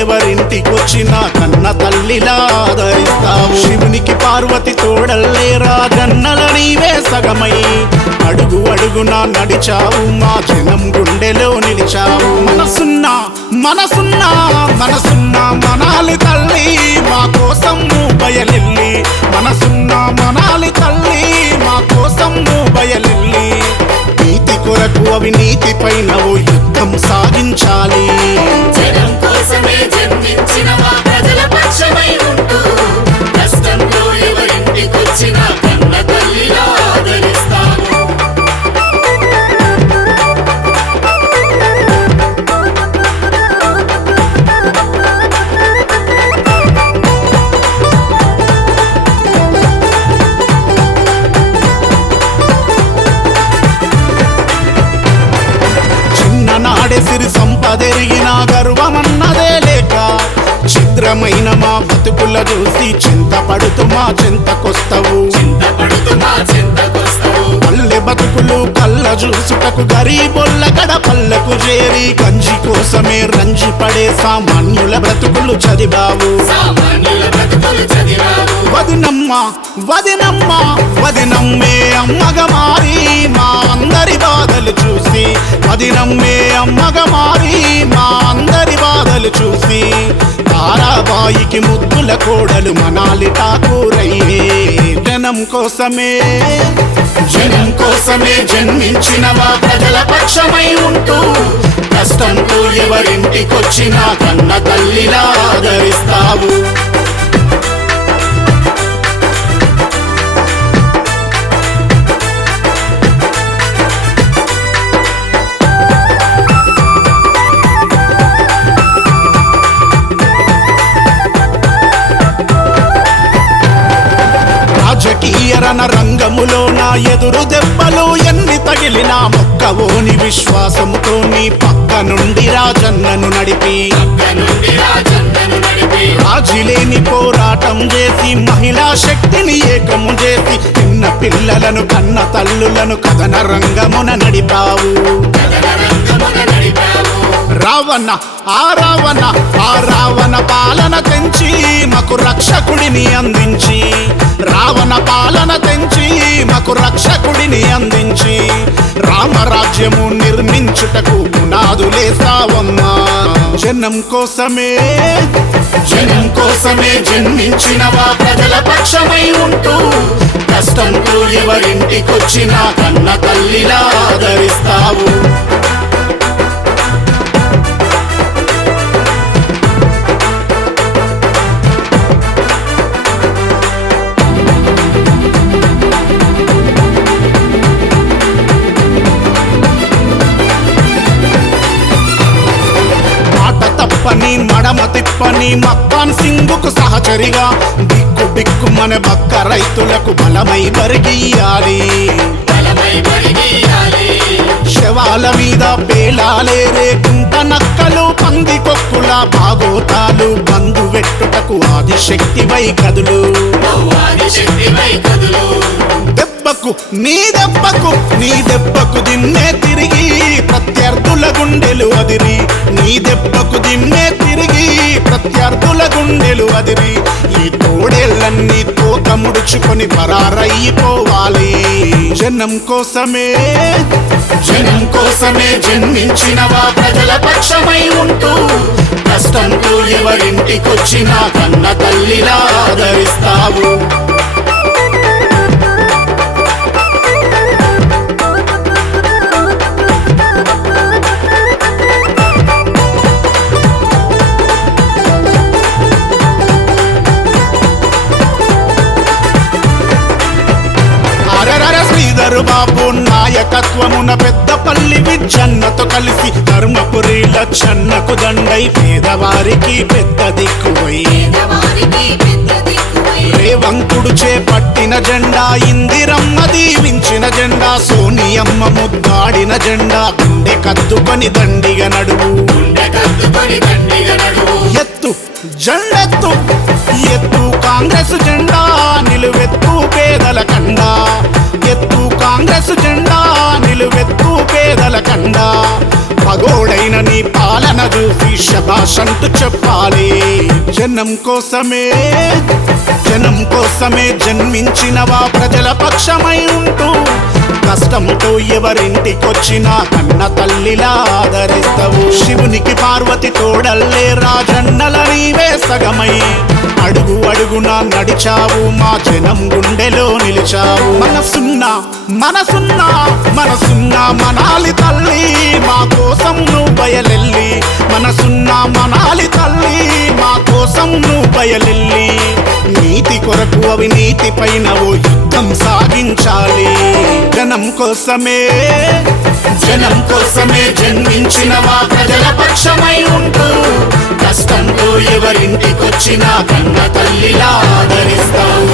ఎవరింటికొచ్చినా కన్న తల్లిలా ఆదరిస్తావు. శివునికి పార్వతి తోడల్లేరా జన్నల నీవే సగమై అడుగు అడుగునా నడిచావు మా జనం గుండెలో నిలిచావు. మనసున్నా మనసున్నా మనసున్నా మనాలి తల్లి మా కోసం బయలెల్లి. మనసున్నా మనాలి తల్లి మా కోసం బయలెల్లి. నీతి కొరకు అవినీతి పైన ఓ యుద్ధం సాగించాలి. జనం కోసమే జన్మించినవా ప్రజల పక్షమై ఉంటూ కష్టంలో ఎవరింటికొచ్చినా కన్న తల్లిలా ఆదరిస్తావు. చిన్ననాడే సిరి సంపదెరిగిన గర్వమన్నదే లేక చిత్రమైన మా బతుకుల చూసి చింతపడుతూ మా చింతకొస్తవు. చింతపడుతూ మా చింతకొస్తావు. పల్లె బతుకులు కళ్ళ చూసుటకు గరీబొల్ల గడపల్లకు చేరి గంజి కోసమే రంజి పడే సామాన్యుల బ్రతుకులు చదివావు. సామాన్యుల బ్రతుకులు చదివావు. వదినమ్మ వదినమ్మ వదినమ్మే అమ్మగా మారి మా అందరి బాధలు చూసి. వదినమ్మే అమ్మగా మారి మా అందరి బాధలు చూసి. తారాబాయికి ముద్దుల కోడలు మనాలి ఠాకూరయ్యే. జనం కోసమే జనం కోసమే జన్మించినవా ప్రజల పక్షమై ఉంటూ కష్టంతో ఎవరింటికొచ్చినా కన్న తల్లిలా ఆదరిస్తావు. రాజకీయరణ రంగములో నా ఎదురు దెబ్బలు ఎన్ని తగిలినా మొక్కవోని విశ్వాసముతో నీ పక్క నుండి రాజన్నను నడిపి. రాజీలేని పోరాటం చేసి మహిళా శక్తిని ఏకము చేసి చిన్న పిల్లలను కన్న తల్లులను కథన రంగమున నడిపావు. రావణ ఆ రావణ పాలన తెంచి మాకు రక్షకుడిని అందించి. రావణ పాలన తెంచి మాకు రక్షకుడిని అందించి రామరాజ్యము నిర్మించుటకు పునాదులేసావమ్మా. జనం కోసమే జన్మించినవా ప్రజల పక్షమై ఉంటూ కష్టంతో ఎవరింటికొచ్చినా కన్న తల్లిలా ఆదరిస్తావు. తప్పని మడమ తిప్పని మక్కాన్ సింగుకు సహచరిగా బిక్కు బిక్కు మన బక్క రైతులకు బలమై బరిగియాలి. శవాల మీద పేలాలేరే కుంట నక్కలు పంది కొక్కుల బాగోతాలు బంధు వెట్టుటకు ఆదిశక్తివై కదులు. దెబ్బకు నీ దెబ్బకు దిన్నే తిరిగి ప్రత్యర్థుల గుండెలు అదిరి. నీ దెబ్బకు దిన్నే తిరిగి ప్రత్యర్థుల గుండెలు అదిరి. ఈ తోడేళ్ళన్నీ తోక ముడుచుకొని పరారయ్యిపోవాలి. జనం కోసమే జన్మించినవా ప్రజల పక్షమై ఉంటూ కష్టంతో ఎవరింటికొచ్చినా కన్న తల్లిలా ఆదరిస్తావు. శ్రీధర్ బాబు నాయకత్వమున పెద్దపల్లి విజ్జన్నతో కలిసి ధర్మపురిల చెన్నకు దండై పేదవారికి పెద్ద దిక్కువై. రేవంతుడు చేపట్టిన జెండా ఇందిరమ్మ దీవించిన జెండా సోనియమ్మ ముద్దాడిన జెండా గుండె కత్తుకొని దండిగా నడువు. ఎత్తు జెండెత్తు ఎత్తు కాంగ్రెస్ జెండా నిలువెత్తు పేదల కండా. ఎత్తు కాంగ్రెస్ జెండా నిలువెత్తు పేదల కండా. పగోడైన నీ పాలన చూసి శభాష్ అంటూ చెప్పాలి. జనం కోసమే జన్మించినవా ప్రజల పక్షమై ఉంటూ కష్టంతో ఎవరింటికొచ్చినా కన్న తల్లిలా ఆదరిస్తావు. శివునికి పార్వతి తోడల్లే రాజన్నల నీవే సగమై అడుగు అడుగున నడిచావు, మా జనం గుండెలో నిలిచావు. మనసున్నా మనాలి తల్లి, మా కోసం నువ్వు బయలెల్లి. మనసున్నా మనాలి తల్లి, మా కోసం నువ్వు బయలెల్లి. నీతి కొరకు అవినీతి పైన ఓ యుద్ధం సాగించాలి. జనం కోసమే జన్మించినవా ప్రజల పక్షమై ఉంటూ కష్టంతో ఎవరింటికొచ్చినా కన్న తల్లిలా ఆదరిస్తావు.